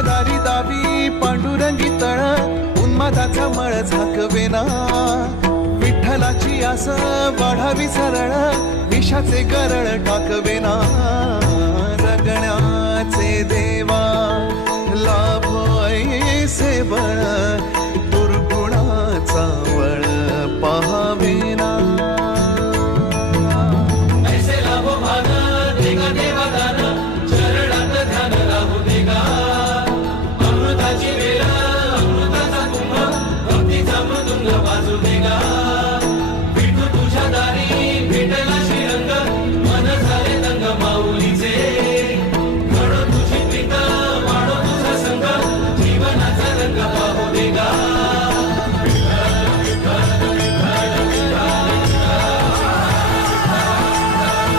उन्मादारी दावी पांडुरंगी तळ उन्मादाचा मळ झाकवेना विठ्ठलाची आस वाढावी सरळ विषाचे गरळ टाकवेना रगण्याचे देवा लाभ ऐसे बळ रंग वाजू दे गा. भेटू तुझ्या दारी भेटला श्रीरंग. मन झाले तंग माऊलीचे. घडो तुझी प्रीत वाढो तुझा संग. जीवनाचा रंग पाहू दे गा.